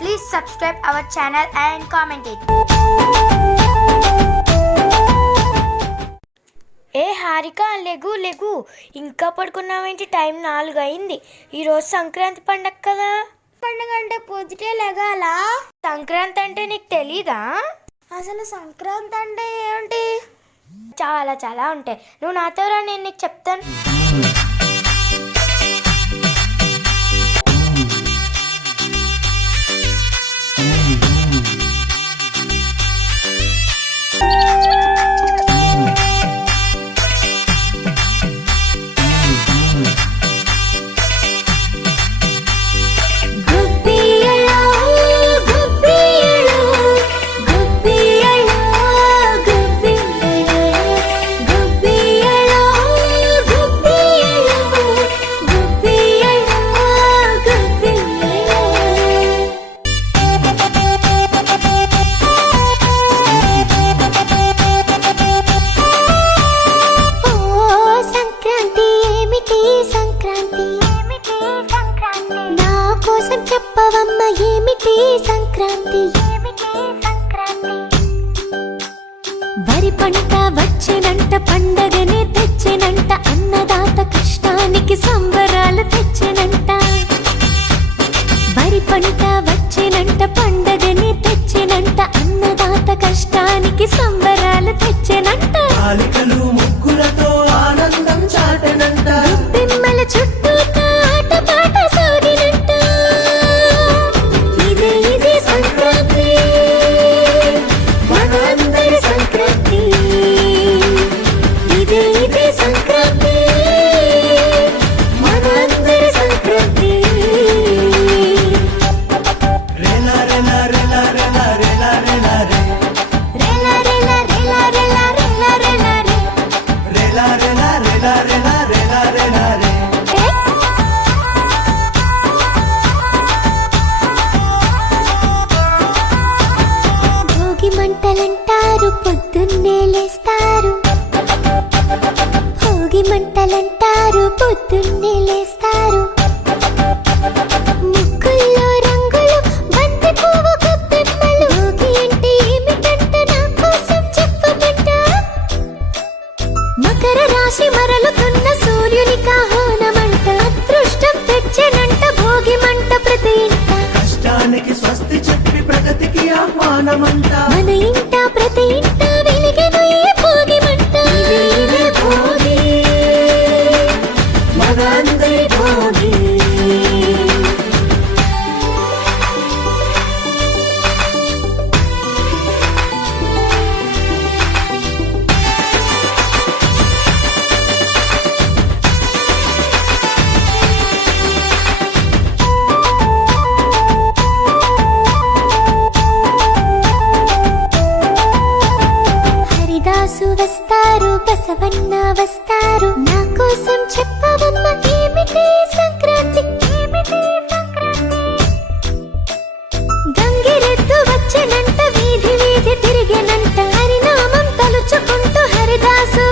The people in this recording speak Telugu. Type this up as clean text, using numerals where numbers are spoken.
Please subscribe our channel and comment it. ఏ హారిక లెగు లెగు ఇంకా పడుకున్నావేంటి? టైం 4 అయింది. ఈరోజు సంక్రాంతి పండగ కదా. పండగ అంటే పొద్దుటే లెగాల. సంక్రాంతి అంటే నీకు తెలీదా? అసలు సంక్రాంతి అంటే ఏంటి? చాలా చాలా ఉంటాయి. నువ్వు నాతో రా, నేను నీకు చెప్తాను. చెప్పవమ్మ ఏమిటి సంక్రాంతి? వరి పంట వచ్చినంట, పండగనే తెచ్చినంట, అన్నదాత కష్టానికి సంబరాలు తెచ్చినంట. వరి పంట వచ్చినంట, పండగనే తెచ్చినంట, అన్నదాత కష్టానికి సంబరాలు తెచ్చినంట. బాలికలు ముగ్గులతో ఆనందం చాటెనంట. పిమ్మల చుట్టూ ఆట పాట సాగినంట. ఇదే సంక్రాంతి, మనందరి సంక్రాంతి. ఇదే సంక్రాంతి, మనందరి సంక్రాంతి. రెలా రెలా రెలా రెలా రెలా రెలా రే. రెలా రెలా రెలా రెలా రెలా రెలా రే. రెలా రెలా రెలా రెలా రెలా రెలా రే. భోగి మంటలంటారు, పొద్దున్నే లేస్తారు. భోగి మంటలంటారు, పొద్దున్నే లేస్తారు. ముగ్గుల్లో రంగులు, బంతి పువ్వు గొబ్బెమ్మలు. భోగి అంటే ఏమిటంట, నా కోసం చెప్పమంట. మకర రాశి మరలుతున్న సూర్యునికి ఆహ్వానమంట. అదృష్టం తెచ్చెనంట భోగి మంట ప్రతి ఇంట. కష్టానికి స్వస్తి చెప్పి ప్రగతికి ఆహ్వానమంట. మన ఇంట ప్రతి ఇంట వెలిగెను ఈ భోగి మంట. ఇదే భోగి, మనందరి భోగి. హరిదాసు వస్తారు, బసవన్న వస్తారు. నా కోసం చెప్పవమ్మ ఏమిటి సంక్రాంతి? గంగిరెద్దు వచ్చెనంట, వీధి వీధి తిరిగెనంట. హరినామం తలుచుకుంటూ హరిదాసు